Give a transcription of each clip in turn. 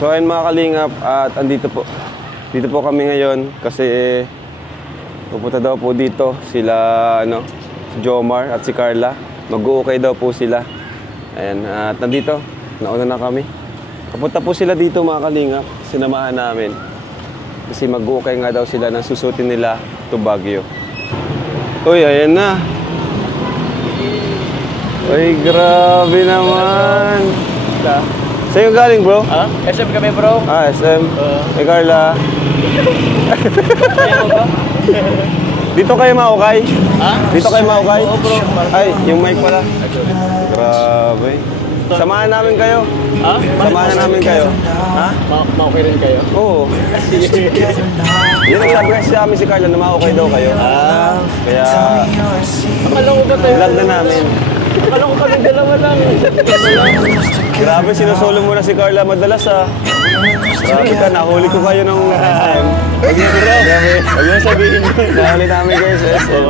So ayun mga kalingap, at andito po. Dito po kami ngayon kasi pupunta daw po dito sila si Jomar at si Carla. Mag-uukay daw po sila. Ayan, at nandito, nauna na kami. Pupunta po sila dito mga kalingap, sinamahan namin. Kasi mag-uukay nga daw sila ng susutin nila to Baguio. Uy, ayan na. Uy, grabe naman. Sa'yo galing, bro? Ha? SM kami, bro. SM. Hey, Carla. Dito kayo maukay? Ha? Dito kayo maukay? Oo, bro. Ay, yung mic pala. Grabe. Samahan namin kayo. Ha? Samahan namin kayo. Ha? Maukay rin kayo? Oo. Yun ang nag-rest namin si Carla na maukay daw kayo. Kaya, Akala ko ba tayo? vlog na namin. Akala ko kami dalawa lang. Grabe, sinusulong mo na si Carla madalas Grabe ka, nahuli ko kayo nung SM. Grabe, huwag yung sabihin mo. Nahuli namin kayo sa SM.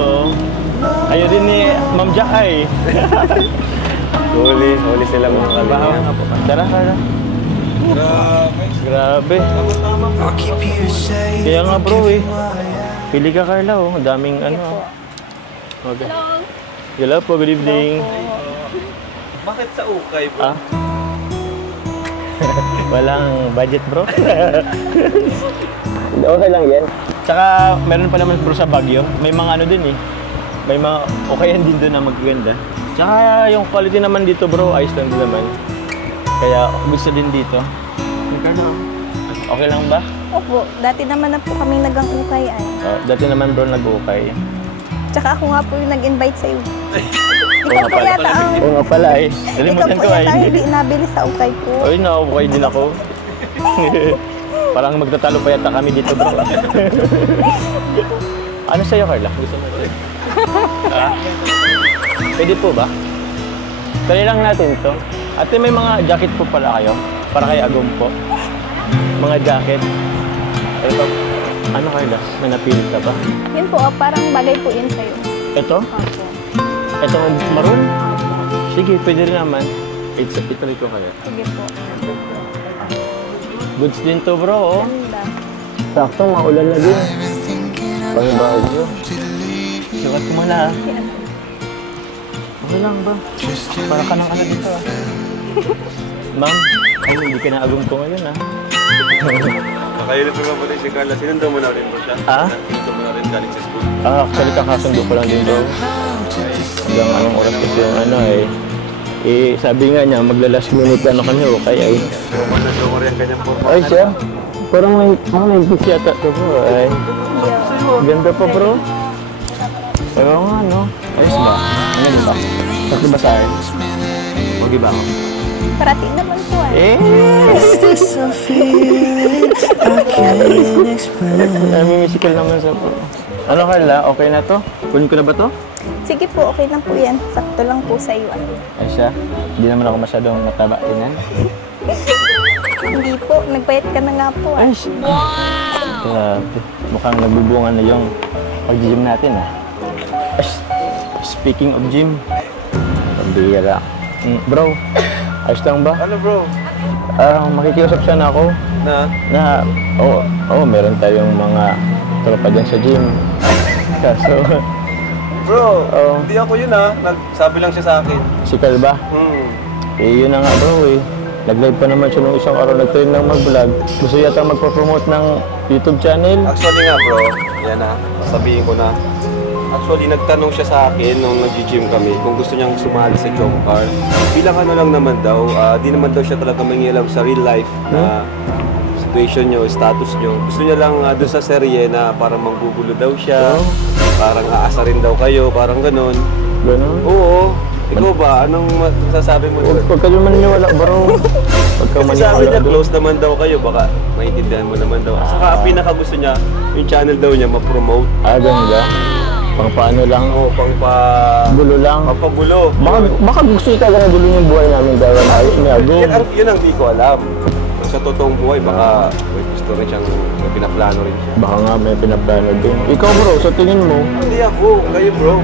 Ayaw din ni Ma'am Jack ay. Huli sila mga kalingap. Tara, tara. Grabe. Kaya nga bro Pili ka Carla Ang daming Okay. Hello po, good evening. Bakit sa ukay, bro? Walang budget bro. Okay lang yan. Tsaka meron pa naman bro sa Baguio. May mga din May mga okayan din doon na magaganda. Tsaka yung quality naman dito bro, ayos lang din naman. Kaya gusto din dito. Okay lang ba? Opo, dati naman na po kami nagang-ukay Dati naman bro nag-ukay. Tsaka ako nga po yung nag-invite sa'yo. Ikaw po yata ang... Oo nga pala Nalimutan ko hindi nabili sa ukay ko. Ay, na-ukay din ako. Parang magtatalo pa yata kami dito bro. Ano sa'yo Carla? Gusto mo ito? Pwede po ba? Try lang natin to. Ate, may mga jacket po pala kayo? Para kay Agum po. Mga jacket. Ito. Ano Carla? May napili ka ba? Yun po, parang bagay po yun sa'yo. Ito? Opo. Ito maroon? Sige, pwede rin naman. Ituloy ko kaya. Sige po. Goods din to bro. Ganda. Sakto, maulan na din. Pangibawag nyo. Sukat ko muna Okay lang ba? Para ka ng dito Ma'am, hindi ka na Agum ko ngayon Nakayulit mo ba si Carla? Sinundo mo na rin mo siya? Sinundo mo na rin galing sa school? Actually, kakasundo ko lang din bro. Hanggang anong oras kasi yung sabi nga niya, magla-last minute kami okay Roman na Jomar yung kanyang forma. Ay siya, parang may gusto yata ito bro Ganda pa bro. Pero nga ayos ba? Ano ba? Pati ba sa akin? Huwag ba ako? Parati naman po Musical naman sa bro. Ano Carla, okay na to? Kunin ko na ba to? Sige po, okay na po yan. Sakto lang po sa iyo. Ay siya, hindi naman ako masyadong mataba tinan. Hindi po, nagpayat ka na nga po Ay siya. Grabe, mukhang nagbubungan na yung pag-gym natin Speaking of gym, pambihira. Bro, ayos lang ba? Ano bro? Makikiusap sana ako na meron tayong mga tropa dyan sa gym. Kaso, bro, hindi ako yun nagsabi lang siya sa akin. Si Carla ba? Yun na nga bro Nag-live pa naman siya nung isang araw, nag-train lang mag-vlog. Gusto yata magpa-promote ng YouTube channel. Actually nga bro, yan sabihin ko na. Actually, nagtanong siya sa akin nung nag-gym kami kung gusto niyang sumali sa Jomcar. Bilang lang naman daw, di naman daw siya talaga mangialam sa real life na situation niyo, status niyo. Gusto niya lang doon sa serye na parang manggugulo daw siya, parang aasarin daw kayo, parang ganon. Ganon? Oo. Ikaw ba? Anong masasabi mo doon? Huwag ka naman maniwala bro. Kasi sabi niya, close naman daw kayo, baka maintindihan mo naman daw. Saka pinaka gusto niya, yung channel daw niya ma-promote. Ganda. Pang paano lang? Gulo lang? Pampagulo. Baka gusto niya talaga gulo yung buhay namin dahil may Agum. Yun ang di ko alam. Sa totoong buhay, baka may gusto rin siyang may pinaplano rin siya. Baka nga may pinaplano din. Ikaw bro, sa tingin mo? Hindi ako, kayo bro.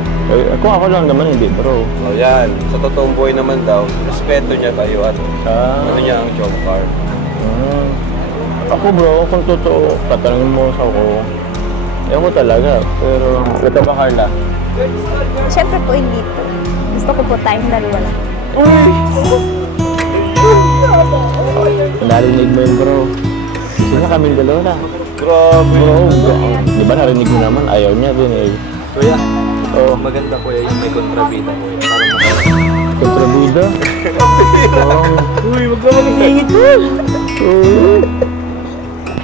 Kung ako lang naman, hindi bro. Yan, sa totoong buhay naman daw, respeto niya kayo at ano niya ang Jomcar. Ako bro, kung totoo, tatanungin mo sa ako. Ewan ko talaga, pero ito ba Carla? Siyempre po, hindi po. Gusto ko po tayong dalawa lang. Narinig mo yun bro. Gusto niya kaming dalawa lang. Grabe. Bro, di ba narinig mo naman? Ayaw niya din eh. Kuya, Oh, maganda kuya yung may kontrabida kuya. kontrabida. Uy, wag ka mag-iingit mo.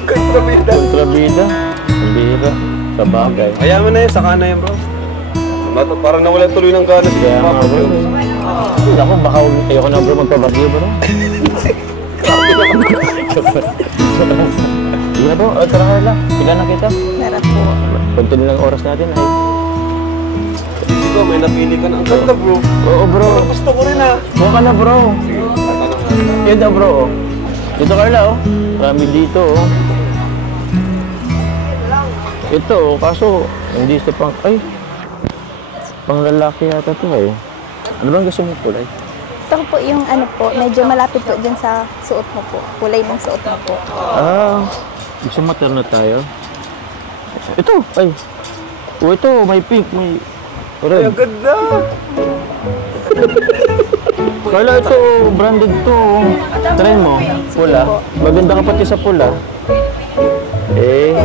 Kontrabida. Kontrabida. Ang bihira. Sa bagay. Kaya mo na yun, saka na yun bro. Parang nawala tuloy ng ganas. Kaya nga bro. Ako, baka ayoko na bro magpabagyo bro. Iya bro, tara Carla. Pila na kita. Tara po. Konti na lang oras natin ay. Ikaw, may napili ka na. Ang ganda bro. Oo bro. Gusto ko rin ha. Buka ka na bro. Yan daw bro. Oh. Dito Carla oh. Marami dito oh. Ito oh, kaso hindi ito pang, ay. Pang lalaki yata to eh. Ano bang gusto mo kulay? Gusto ko po yung ano po, medyo malapit po dyan sa suot mo po. Kulay ng suot mo po. Ah, gusto materno tayo? Ito, ay. Oh, ito, may pink, may Ay, red. ang ganda. Carla, ito, branded to. Try mo, pula. Maganda ka pati sa pula. Eh,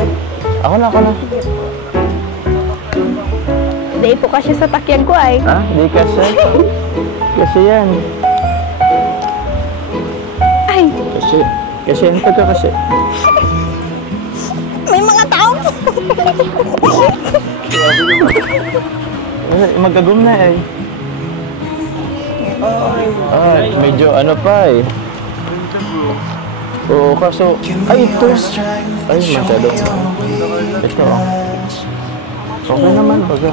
ako na. Hindi po kasi sa takyan ko ay. Ah, di kasi. Kasi yan. Ay, Kasi ano pagka kasi? may mga tao po. Magkagum na eh. Ah, medyo ano pa eh. Oo, kaso, ay ito. Ay, masyado. Ito. Okay naman baga.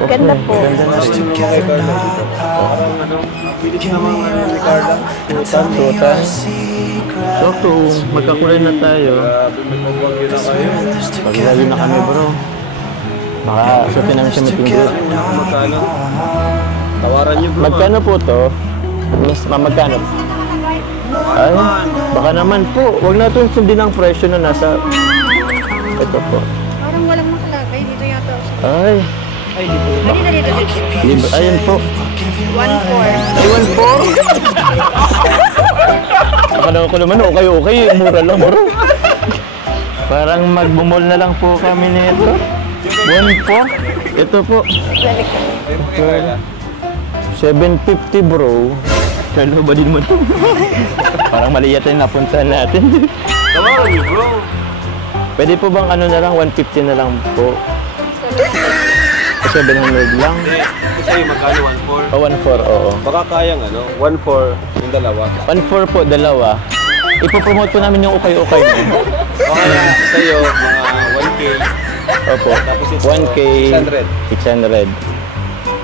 Okay, Ganda po. Ganda na rin. Pilit naman ni Carla. Tutan. Sakto, magkakulay na tayo. Grabe, may pabagyo na kayo. Paglayo na kami bro. Baka sutin namin siya matinggo. Magkano? Tawaran niyo bro. Magkano po to? Miss, magkano? Ay, baka naman po. Huwag natin sundin ang presyo na nasa... Ito po. Parang walang makalagay dito yata. Ay, libre. Ayun po. 1-4. Ayun po. Akala ko naman, okay. Mura lang bro. Parang magbumol na lang po kami nito. 1 po. Ito po. 750 bro. Kalo ba din mo to? Parang mali yata yung napuntahan natin. Tawaran niyo bro. Pwede po bang ano na lang, 150 na lang po? 700 lang? Hindi. Kasi magkano 1-4? O 1.4, oo. Baka kayang ano, 1-4 yung dalawa. 1.4 po, dalawa. Ipopromote po namin yung ukay-ukay mo. Baka sa'yo, mga 1K. Opo. Tapos ito, 1K. 600. 600.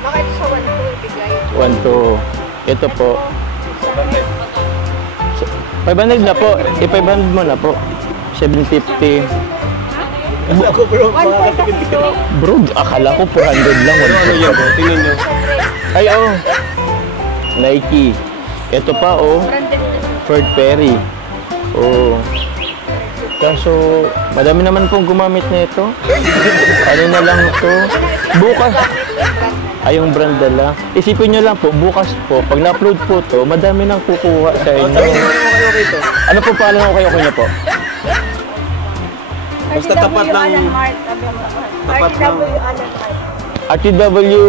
Baka ito sa 1-2 bigay. 1.2. Ito po. 500 na po. I-500 mo na po. 750. Ako bro, baka katipid ka. Bro, akala ko 400 lang. Ano yan bro? Tingnan nyo. Ay, oh. Nike. Ito pa, oh. Ford Perry. Oh. Kaso, madami naman pong gumamit na ito. Ano na lang to? Bukas. Ay, yung brand dala. Isipin nyo lang po, bukas po, pag na-upload po to, madami nang kukuha sa inyo. Sabi naman mo kayo rito. Ano po pala ko kayo niya po? Basta tapat ng... Tapat ng... RTW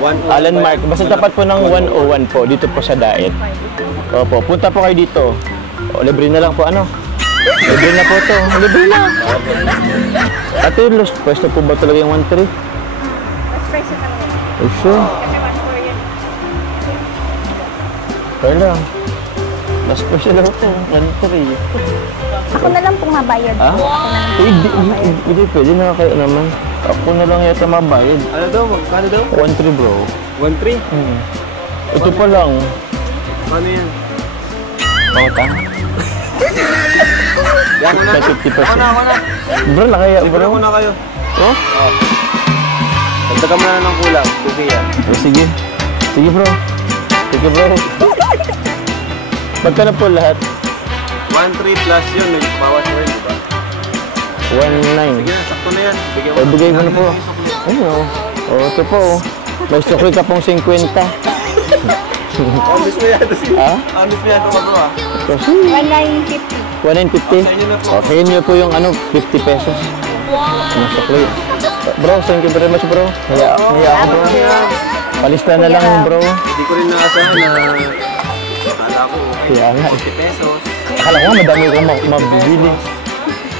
One, Alan Mark. Basta tapat po ng 101 po, dito po sa Daet. Opo, punta po kayo dito. O, libre na lang po, ano? Libre na po to. Libre na. Ate, lost pwesto po ba talaga yung 1.3? Mas presyo ka naman. Oh, sure. Kasi 1-4 yan. Kaya lang. Mas pwesto lang po. 1.3. Ako na lang pong mabayad. Ha? Ako na lang. Hindi, pwede na kayo naman. Ako na lang yata mabayad. Ano daw? Magkano daw? 1.3 bro. 1-3? Ito pa lang. Paano yan? Pangutang. Yan ko na. 50%. Ako na. Bro, nakaya Libre bro. ko na kayo. Oh? Dagdagan mo na ng kulang. Tuki yan. Oh, sige. Sige bro. Sige bro. Magkano po lahat? 1.3 plus yun. May bawas mo rin, di ba? 1.9. Sige, sakto na yan. Bigyan O, bigay mo na po. Ayun o. O, ito po o. May sukli ka pong 50. Amis mo yan. Ha? Amis mo yan. Ito bro ah. Kasi, 1,950. 1,950. Okay niyo po yung ano, 50 pesos. Ang sukli. Bro, thank you very much bro. Hiya ako bro. Palista na lang bro. Hindi ko rin naasahan na akala ko Kaya nga. 50 pesos. Akala ko madami kong mabibili.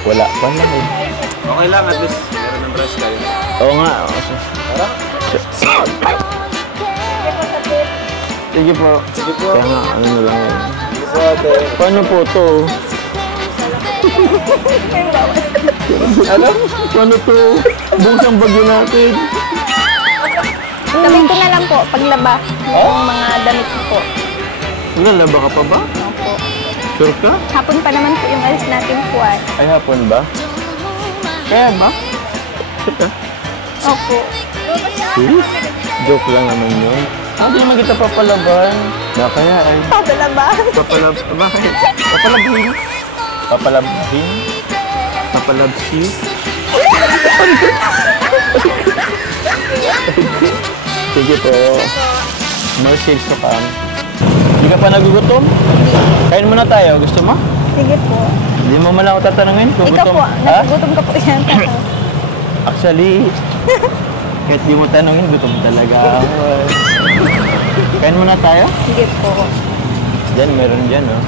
Wala pa lang eh. Okay lang, at least meron ng brush kayo. Oo nga. Tara. Sige po. Sige po. Kaya nga, ano na lang yun. Sige po ate. Paano po to? Ano? Paano to? Bukas ang bagyo natin. Gawin ko na lang po, paglaba. Yung mga damit ko po. Lalaba ka pa ba? Opo. Sure ka? Hapon pa naman po yung alis natin po ay. Ay, hapon ba? Kaya ba? Opo. Serious? Joke lang naman yun. Hindi naman kita papalaban. Na kaya ay. Paglaba. Bakit? Papalabhin? Papalabhin? Papalabsi? Sige po. Mercy to come. Hindi ka pa nagugutom? Kain muna tayo. Gusto mo? Sige po. Hindi mo man ako tatanungin kung Ikaw gutom. po, nagugutom ka po yan. Actually, kahit di mo tanungin, gutom talaga ako. Kain muna tayo? Sige po. Diyan, meron dyan, oh.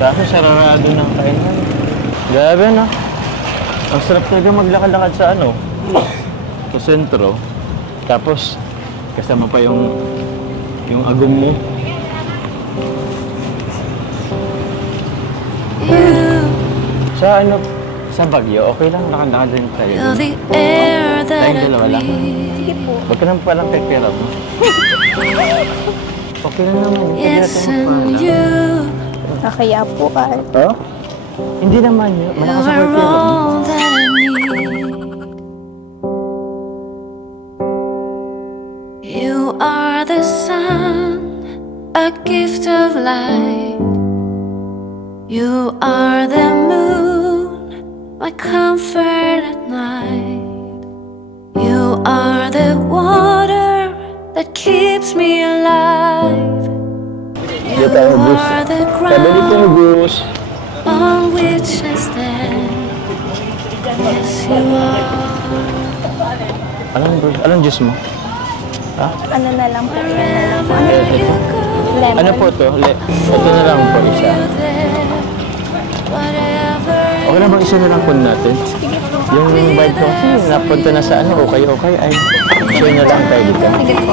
Kaso sararado ng kainan. Grabe, no? Ang sarap talaga maglakad-lakad sa ano? Sa sentro. Tapos, kasama pa yung agum mo. Sa ano, sa Baguio, okay lang lakad-lakad din tayo. Feel the air that Tayong I dalawa lang. breathe. Sige po. Huwag ka naman palang pera mo. Okay lang naman. Yes, and you Nakaya po ay. Oh? Hindi naman yun. Malakas ako are yung pera mo. all that I need. You are the sun, a gift of light. You are the moon, my comfort at night. You are the water that keeps me alive. Dito tayo, You Bruce. are the Sabi dito ground ni Bruce. on which I stand. Yes, you are. Anong Bruce? Anong juice mo? Ha? Ano na lang po. Wherever you go, Lemon. Ano po to? Ito na lang po isa. you're there. Whatever Okay na bang isa na lang po natin? Sige po. Yung vibe ko kasi napunta na sa ano, okay. Ay, share na lang tayo dito. Sige po.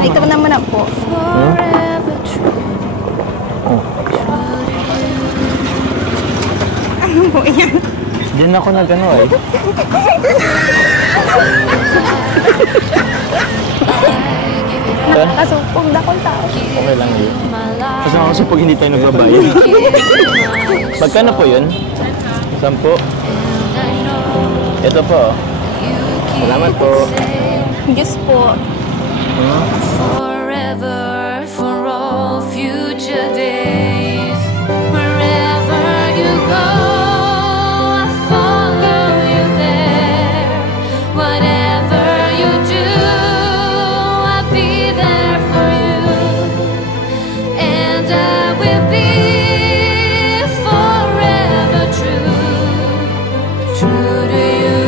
Ikaw naman na po. forever true. Ano po yan? Diyan ako nag-ano eh. Nakasupog na kong tao. Okay lang yun. My life, Kasi ako pag hindi tayo nagbabayad. Magkano po yun? 10? and I know Ito po. you keep Salamat po. it safe. Diyos po. Forever, for all future days. Wherever you go, I follow you there. Whatever you do, I'll be there for you. And I will be forever true, true to you.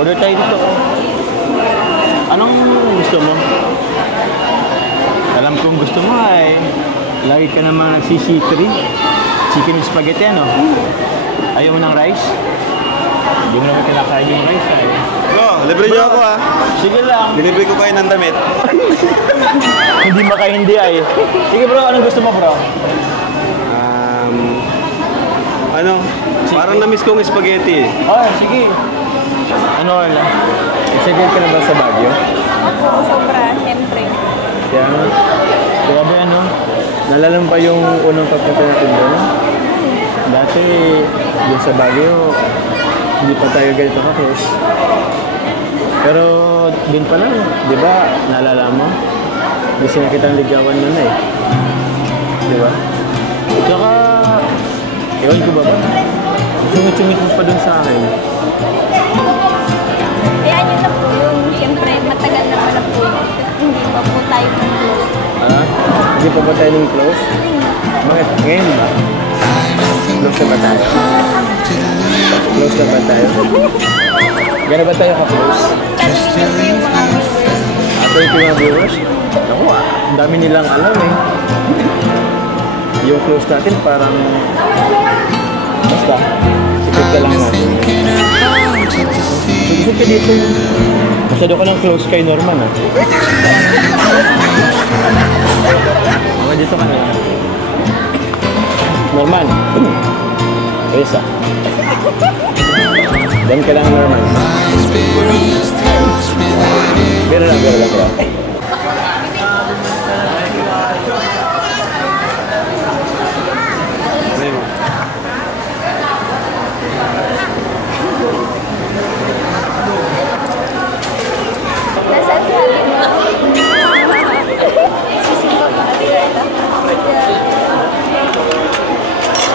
Order tayo dito. Anong gusto mo? Alam kong gusto mo ay lagi ka naman nagsi-C3. Chicken with spaghetti, ano? Ayaw mo ng rice? Hindi mo naman kinakain yung rice, ay. Bro, libre niyo ako ah. Sige lang. Dilibre ko kayo ng damit. Hindi hindi ay. Sige bro, anong gusto mo bro? Ano? Parang na-miss kong spaghetti. Oh, sige. Ano lang? Excited ka na ba sa Baguio? Ako, sobra. Siyempre. Yan. Grabe ano? Nalala mo pa yung unang pagpunta natin doon? Dati, yung sa Baguio, hindi pa tayo ganito ka-close. Pero, din pa lang, di ba, naalala mo? Gusto na kitang ligawan nun eh. Di ba? Tsaka, ewan ko ba ba? Sumit-sumit mo pa dun sa akin. Kaya yun na po yung, siyempre, matagal na pala po yun. Hindi pa po tayo close. Hindi pa ba tayo nung close? Bakit? Ngayon ba? Close na ba tayo? Close na ba tayo? Gano'n ba tayo ka-close? Tanungin niyo po yung mga viewers. Ato yung mga viewers? Naku ang dami nilang alam eh. Yung close natin parang... Basta, sikip ka lang natin. Sikip ka dito yung... Masyado ka ng close kay Norman ah. Okay, dito ka na. Norman. Risa. Dan ka lang, Norman. Bira lang, bira lang, bira. Nasaan si Ate mo? Sisimba pa Ate Carla.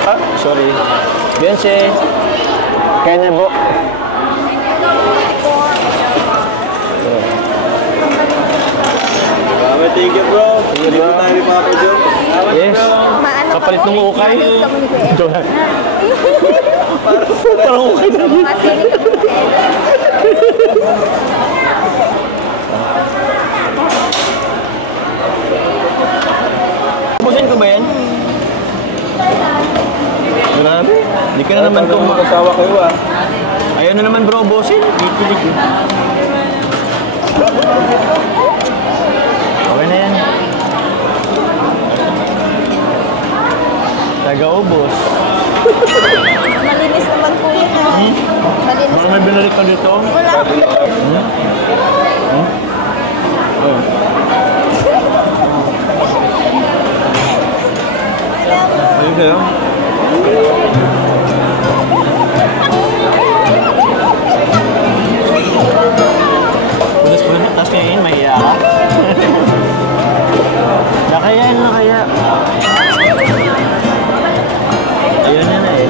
Ah, sorry. Beyonce. Kaya na po. Thank you, bro. Thank you tayo ni Papa Joe. Yes. Maano ka Kapalit po? ng ukay. Maano ka mo ni Kuya? Joke lang. Parang ukay na. Masinig ka po ni Kuya. Busin ko ba yan? Grabe. Hindi ka na naman itong Magkasawa kayo ah. Ayaw na naman bro, bosin. Kikilig eh. Okay na yan. Taga-ubos. Malinis naman po yun ah. Malinis. Baka may binalik ka dito. Wala. Oh. Ayun kayo. Punas-punas, tapos ngayon may iya ka. Nakayaan na kaya. Ayun na eh.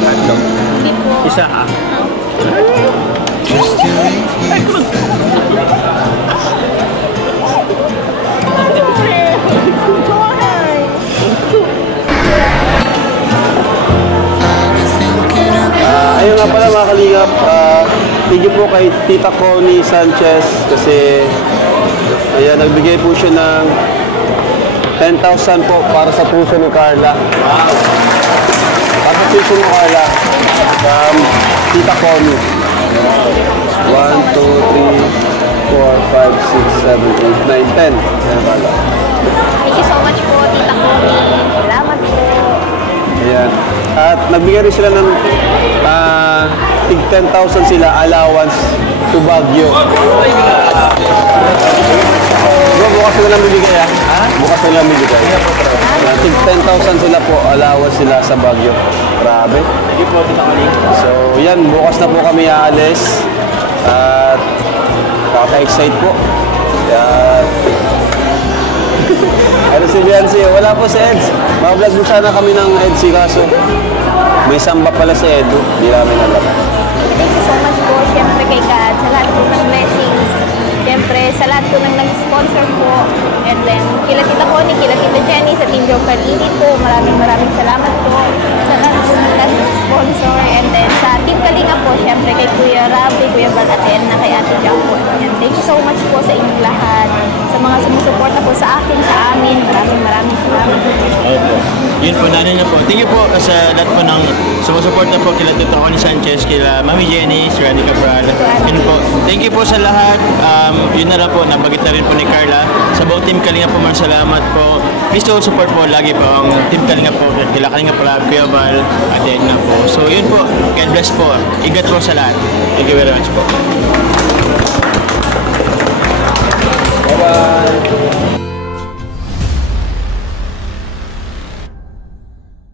Hotdog. Isa ha? Ayun nga pala mga kalingap, thank you po kay Tita Connie Sanchez kasi ayan, nagbigay po siya ng 10,000 po para sa puso ni Carla. Wow! Para sa puso ni Carla from Tita Connie. 1, 2, 3, 4, 5, 6, 7, 8, 9, 10. Ayan, Carla. Thank you so much po, Tita Connie. Salamat po. Ayan. At nagbigay rin sila ng tig 10,000 sila allowance to Baguio. Bro, bukas sila lang bibigay ha? Bukas sila lang bibigay. Tig 10,000 sila po, allowance sila sa Baguio. Grabe. Hindi po, Tita Connie. So, yan, bukas na po kami aalis. At nakaka-excite po. At ano si Beyonce? Wala po si Eds. Mag-vlog mo sana kami ng Eds kaso may samba pala si Edu. Hindi namin alam. Thank you so much po, syempre kay God, sa lahat po ng blessings. Syempre, sa lahat po ng nag-sponsor po. And then, kila Tita Connie, kila Tita Jenny, sa Team Joe Carlini po. Maraming salamat po sa lahat po ng nag-sponsor. And then, sa Team Kalinga po, syempre kay Kuya Rab, kay Kuya Bal Aten, na kay Ate Jack po. And thank you so much po sa inyong lahat. Sa mga sumusuporta po sa akin, sa amin. Maraming salamat po. Ayun po. Yun po, nanin na po. Thank you po sa lahat po ng sumusuporta po kila Tita Connie Sanchez, kila Mami Jenny, si Randy Cabral. Yun po. Thank you po sa lahat. Yun na lang po, nabagit na rin po ni Carla. Sa buong Team Kalinga po, salamat po. Please don't support po lagi po ang Team Kalinga po. Kila Kalinga po, Kuya Val, at na po. So yun po, God bless po. Ingat po sa lahat. Thank you very much po.